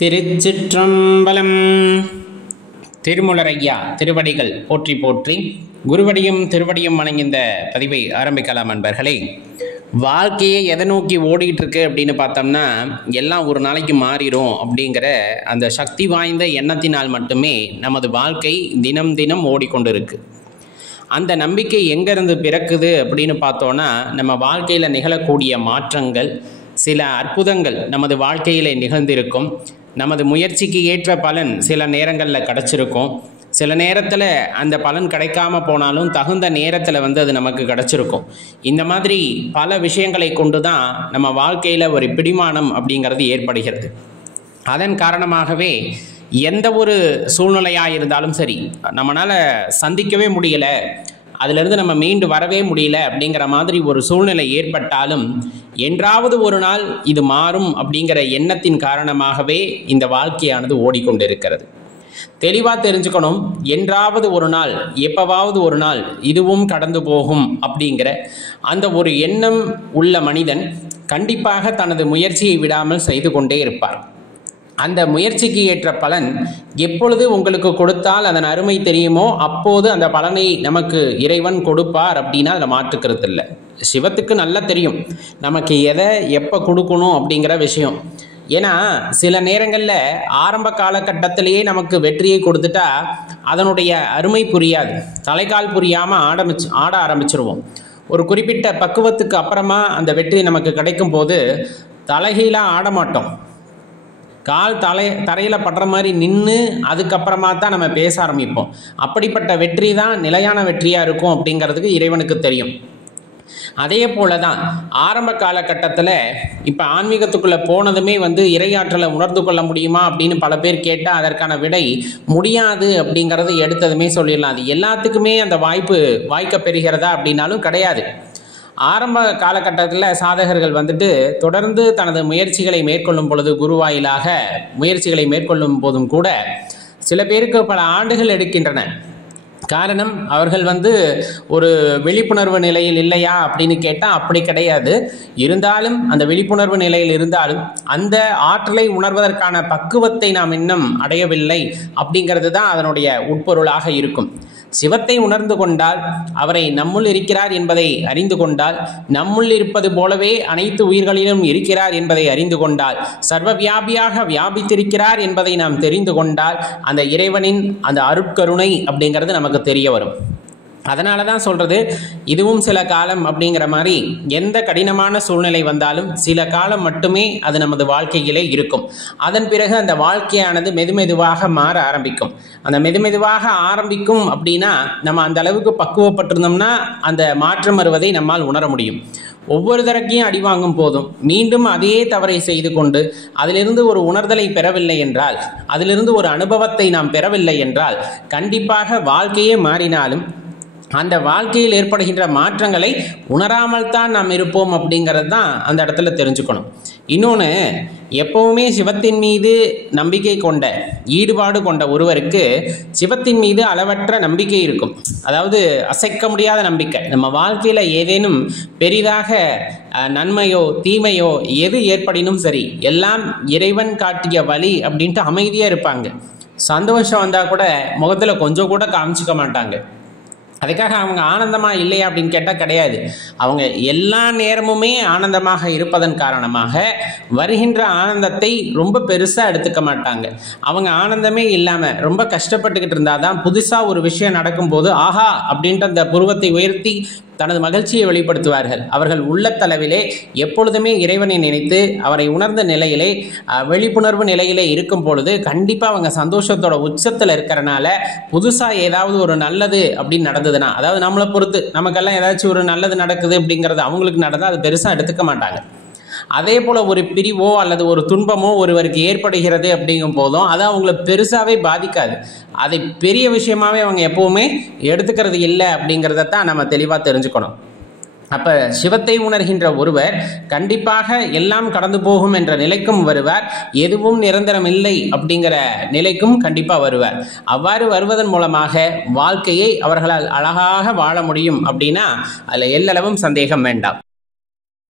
திருச்சிற்றம்பலம். திருமுலரையா திருவடிகள் போற்றி போற்றி, குருவடியும் திருவடியும் வணங்கிந்த பதிவை ஆரம்பிக்கலாம். அன்பர்களே, வாழ்க்கையை எதை நோக்கி ஓடிட்டு இருக்கு அப்படின்னு பார்த்தோம்னா, எல்லாம் ஒரு நாளைக்கு மாறிடும் அப்படிங்கிற அந்த சக்தி வாய்ந்த எண்ணத்தினால் மட்டுமே நமது வாழ்க்கை தினம் தினம் ஓடிக்கொண்டிருக்கு. அந்த நம்பிக்கை எங்கேருந்து பிறக்குது அப்படின்னு பார்த்தோன்னா, நம்ம வாழ்க்கையில் நிகழக்கூடிய மாற்றங்கள், சில அற்புதங்கள் நமது வாழ்க்கையில் நிகழ்ந்திருக்கும். நமது முயற்சிக்கு ஏற்ற பலன் சில நேரங்களில் கிடச்சிருக்கும். சில நேரத்தில் அந்த பலன் கிடைக்காம போனாலும் தகுந்த நேரத்தில் அது நமக்கு கிடச்சிருக்கும். இந்த மாதிரி பல விஷயங்களை கொண்டு தான் நம்ம வாழ்க்கையில் ஒரு பிடிமானம் அப்படிங்கிறது ஏற்படுகிறது. அதன் காரணமாகவே எந்த ஒரு சூழ்நிலையாக இருந்தாலும் சரி, நம்மளால் சந்திக்கவே முடியலை, அதிலிருந்து நம்ம மீண்டு வரவே முடியல அப்படிங்கிற மாதிரி ஒரு சூழ்நிலை ஏற்பட்டாலும், என்றாவது ஒரு நாள் இது மாறும் அப்படிங்கிற எண்ணத்தின் காரணமாகவே இந்த வாழ்க்கையானது ஓடிக்கொண்டிருக்கிறது. தெளிவாக தெரிஞ்சுக்கணும், என்றாவது ஒரு நாள், எப்பவாவது ஒரு நாள் இதுவும் கடந்து போகும் அப்படிங்கிற அந்த ஒரு எண்ணம் உள்ள மனிதன் கண்டிப்பாக தனது முயற்சியை விடாமல் செய்து கொண்டே இருப்பார். அந்த முயற்சிக்கு ஏற்ற பலன் எப்பொழுது உங்களுக்கு கொடுத்தால் அதன் அருமை தெரியுமோ அப்போது அந்த பலனை நமக்கு இறைவன் கொடுப்பார் அப்படின்னா அதில் மாற்றுக்கிறது இல்லை. சிவத்துக்கு நல்லா தெரியும் நமக்கு எதை எப்போ கொடுக்கணும் அப்படிங்கிற விஷயம். ஏன்னா சில நேரங்களில் ஆரம்ப காலகட்டத்திலேயே நமக்கு வெற்றியை கொடுத்துட்டா அதனுடைய அருமை புரியாது, தலைகால் புரியாமல் ஆட ஆரம்பிச்சிருவோம். ஒரு குறிப்பிட்ட பக்குவத்துக்கு அப்புறமா அந்த வெற்றி நமக்கு கிடைக்கும் போது தலைகீழாக ஆட மாட்டோம், கால் தரையில் படுற மாதிரி நின்று அதுக்கப்புறமா தான் நம்ம பேச ஆரம்பிப்போம். அப்படிப்பட்ட வெற்றி தான் நிலையான வெற்றியாக இருக்கும் அப்படிங்கிறதுக்கு இறைவனுக்கு தெரியும். அதே போல தான் ஆரம்ப காலகட்டத்தில் இப்போ ஆன்மீகத்துக்குள்ளே போனதுமே இறையாற்றலை உணர்ந்து கொள்ள முடியுமா அப்படின்னு பல பேர் கேட்டால் அதற்கான விடை முடியாது அப்படிங்கிறது எடுத்ததுமே சொல்லிடலாம். அது எல்லாத்துக்குமே அந்த வாய்க்க பெறுகிறதா அப்படின்னாலும் கிடையாது. ஆரம்ப காலகட்டத்தில் சாதகர்கள் தொடர்ந்து தனது முயற்சிகளை மேற்கொள்ளும் பொழுது, குருவாயிலாக முயற்சிகளை மேற்கொள்ளும் போதும் கூட சில பேருக்கு பல ஆண்டுகள் எடுக்கின்றன. காரணம், அவர்கள் ஒரு விழிப்புணர்வு நிலையில் இல்லையா அப்படின்னு கேட்டால் அப்படி கிடையாது. இருந்தாலும் அந்த விழிப்புணர்வு நிலையில் இருந்தாலும் அந்த ஆற்றலை உணர்வதற்கான பக்குவத்தை நாம் இன்னும் அடையவில்லை அப்படிங்கிறது தான் அதனுடைய உட்பொருளாக இருக்கும். சிவத்தை உணர்ந்து கொண்டால், அவரை நம்முள் இருக்கிறார் என்பதை அறிந்து கொண்டால், நம்முள் இருப்பது போலவே அனைத்து உயிர்களிலும் இருக்கிறார் என்பதை அறிந்து கொண்டால், சர்வ வியாபியாக வியாபித்திருக்கிறார் என்பதை நாம் தெரிந்து கொண்டால், அந்த இறைவனின் அந்த அருட்கருணை அப்படிங்கிறது நமக்கு தெரிய வரும். அதனால தான் சொல்கிறது, இதுவும் சில காலம் அப்படிங்கிற மாதிரி எந்த கடினமான சூழ்நிலை வந்தாலும் சில காலம் மட்டுமே அது நமது வாழ்க்கையிலே இருக்கும். அதன் பிறகு அந்த வாழ்க்கையானது மெதுமெதுவாக மாற ஆரம்பிக்கும். அந்த மெதுமெதுவாக ஆரம்பிக்கும் அப்படின்னா நம்ம அந்த அளவுக்கு பக்குவப்பட்டிருந்தோம்னா அந்த மாற்றம் வருவதை நம்மால் உணர முடியும். ஒவ்வொரு தரக்கையும் அடி வாங்கும் போதும் மீண்டும் அதே தவறை செய்து கொண்டு அதிலிருந்து ஒரு உணர்தலை பெறவில்லை என்றால், அதிலிருந்து ஒரு அனுபவத்தை நாம் பெறவில்லை என்றால் கண்டிப்பாக வாழ்க்கையே மாறினாலும் அந்த வாழ்க்கையில் ஏற்படுகின்ற மாற்றங்களை உணராமல் தான் நாம் இருப்போம் அப்படிங்கிறது தான் அந்த இடத்துல தெரிஞ்சுக்கணும். இன்னொன்று, எப்பவுமே சிவத்தின் மீது நம்பிக்கை கொண்ட, ஈடுபாடு கொண்ட ஒருவருக்கு சிவத்தின் மீது அளவற்ற நம்பிக்கை இருக்கும். அதாவது அசைக்க முடியாத நம்பிக்கை. நம்ம வாழ்க்கையில் ஏதேனும் பெரிதாக நன்மையோ தீமையோ எது ஏற்படினும் சரி, எல்லாம் இறைவன் காட்டிய வழி அப்படின்ட்டு அமைதியாக இருப்பாங்க. சந்தோஷம் வந்தால் கூட முகத்தில் கொஞ்சம் கூட காமிச்சிக்க மாட்டாங்க. அதுக்காக அவங்க ஆனந்தமாக இல்லையா அப்படின்னு கேட்டால் கிடையாது. அவங்க எல்லா நேரமுமே ஆனந்தமாக இருப்பதன் காரணமாக வருகின்ற ஆனந்தத்தை ரொம்ப பெருசாக எடுத்துக்க மாட்டாங்க. அவங்க ஆனந்தமே இல்லாமல் ரொம்ப கஷ்டப்பட்டுக்கிட்டு இருந்தால் தான் புதுசாக ஒரு விஷயம் நடக்கும்போது ஆஹா அப்படின்ட்டு அந்த புருவத்தை உயர்த்தி தனது மகிழ்ச்சியை வெளிப்படுத்துவார்கள். அவர்கள் உள்ளத்தளவிலே எப்பொழுதுமே இறைவனை நினைத்து அவரை உணர்ந்த நிலையிலே, விழிப்புணர்வு நிலையிலே இருக்கும் பொழுது கண்டிப்பாக அவங்க சந்தோஷத்தோட உச்சத்தில் இருக்கிறனால புதுசாக ஏதாவது ஒரு நல்லது அப்படின்னு நடந்ததுன்னா, அதாவது நம்மளை பொறுத்து நமக்கெல்லாம் ஏதாச்சும் ஒரு நல்லது நடக்குது அப்படிங்கிறது அவங்களுக்கு நடந்தால் அது பெருசாக எடுத்துக்க மாட்டாங்க. அதே போல் ஒரு பிரிவோ அல்லது ஒரு துன்பமோ ஒருவருக்கு ஏற்படுகிறது அப்படிங்கும் போதும் அது அவங்கள பெருசாகவே பாதிக்காது. அதை பெரிய விஷயமாகவே அவங்க எப்போவுமே எடுத்துக்கிறது இல்லை அப்படிங்கிறதான் நம்ம தெளிவாக தெரிஞ்சுக்கணும். அப்போ சிவத்தை உணர்கின்ற ஒருவர் கண்டிப்பாக எல்லாம் கடந்து போகும் என்ற நிலைக்கும் வருவார், எதுவும் நிரந்தரம் இல்லை அப்படிங்கிற நிலைக்கும் கண்டிப்பாக வருவார். அவ்வாறு வருவதன் மூலமாக வாழ்க்கையை அவர்களால் அழகாக வாழ முடியும் அப்படின்னா அதில் எல்லளவும் சந்தேகம் வேண்டாம்.